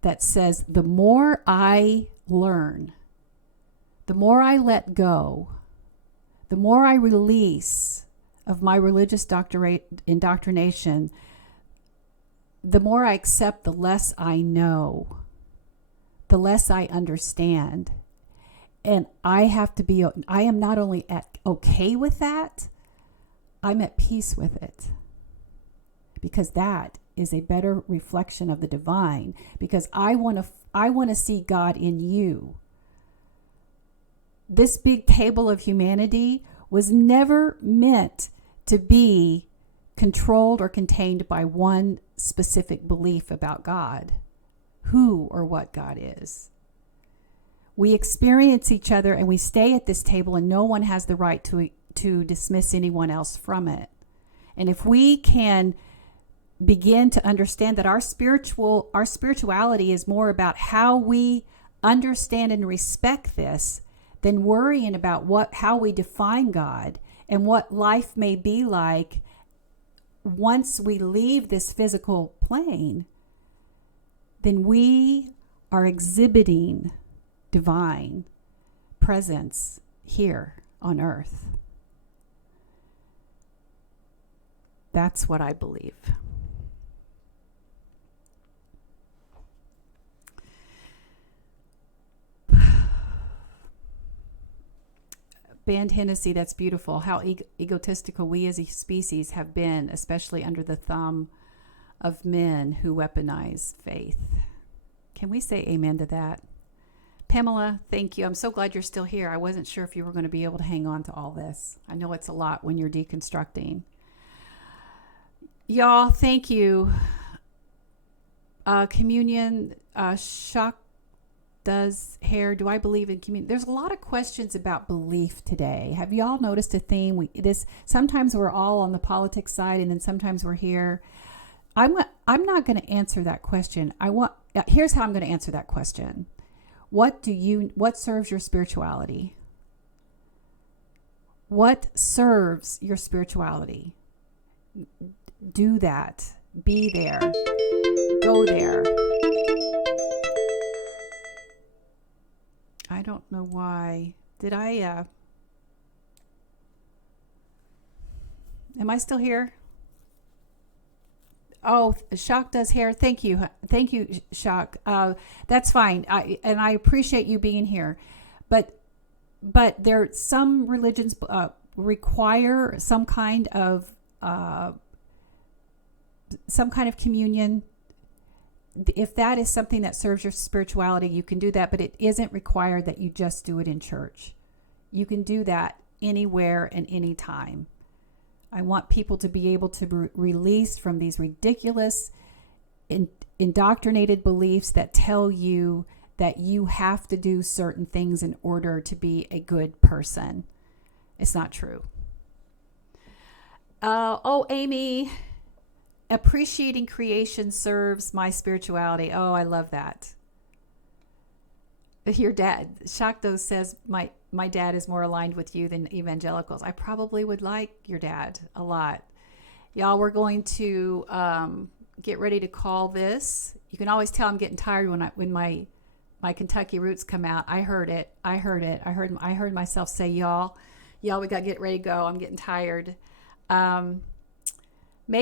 that says the more I learn, the more I let go, the more I release of my religious indoctrination, the more I accept, the less I know, the less I understand. And I am not only okay with that, I'm at peace with it. Because that is a better reflection of the divine. Because I want to see God in you. This big table of humanity was never meant to be controlled or contained by one specific belief about God, who or what God is. We experience each other and we stay at this table, and no one has the right to dismiss anyone else from it. And if we can begin to understand that our spirituality is more about how we understand and respect this than worrying about how we define God and what life may be like once we leave this physical plane, then we are exhibiting divine presence here on earth. That's what I believe. Band Hennessy, that's beautiful. How egotistical we as a species have been, especially under the thumb of men who weaponize faith. Can we say amen to that? Pamela, thank you. I'm so glad you're still here. I wasn't sure if you were going to be able to hang on to all this. I know it's a lot when you're deconstructing. Y'all, thank you. Communion, shock does hair. Do I believe in communion? There's a lot of questions about belief today. Have y'all noticed a theme? Sometimes we're all on the politics side, and then sometimes we're here. I'm not going to answer that question. Here's how I'm going to answer that question. What serves your spirituality? What serves your spirituality? Do that. Be there. Go there. I don't know why. Am I still here? Oh, Shock does hair. Thank you, Shock. That's fine. I appreciate you being here, but some religions require some kind of communion. If that is something that serves your spirituality, you can do that, but it isn't required that you just do it in church. You can do that anywhere and anytime. I want people to be able to be released from these ridiculous, indoctrinated beliefs that tell you that you have to do certain things in order to be a good person. It's not true. Amy, appreciating creation serves my spirituality. Oh, I love that. Your dad, Shakto says, my dad is more aligned with you than evangelicals. I probably would like your dad a lot. Y'all, we're going to get ready to call this. You can always tell I'm getting tired when my Kentucky roots come out. I heard it. I heard myself say, y'all, we got to get ready to go. I'm getting tired. May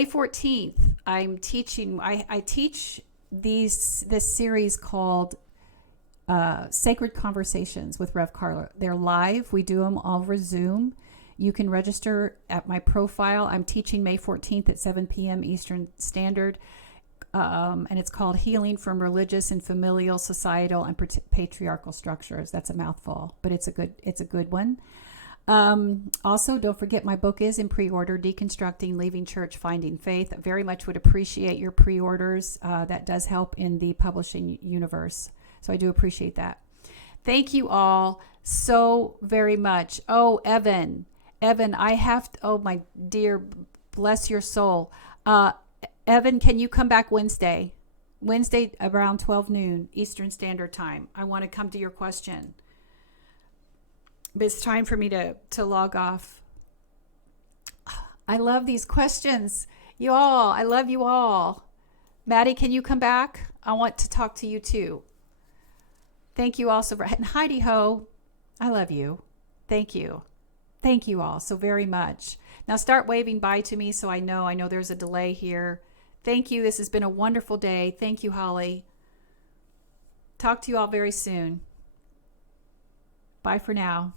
14th, I'm teaching. I teach this series called Sacred Conversations with Rev Karla. They're live. We do them over Zoom. You can register at my profile. I'm teaching May 14th at 7 p.m. Eastern Standard. And it's called Healing from Religious and Familial, Societal, and Patriarchal Structures. That's a mouthful, but it's a good one. Also, don't forget my book is in pre-order, Deconstructing, Leaving Church, Finding Faith. I very much would appreciate your pre-orders. That does help in the publishing universe. So I do appreciate that. Thank you all so very much. Oh, Evan, my dear, bless your soul. Evan, can you come back Wednesday around 12 noon Eastern Standard Time? I want to come to your question. But it's time for me to log off. I love these questions. You all, I love you all. Maddie, can you come back? I want to talk to you too. Thank you all so very much. And Heidi Ho, I love you. Thank you. Thank you all so very much. Now start waving bye to me so I know there's a delay here. Thank you. This has been a wonderful day. Thank you, Holly. Talk to you all very soon. Bye for now.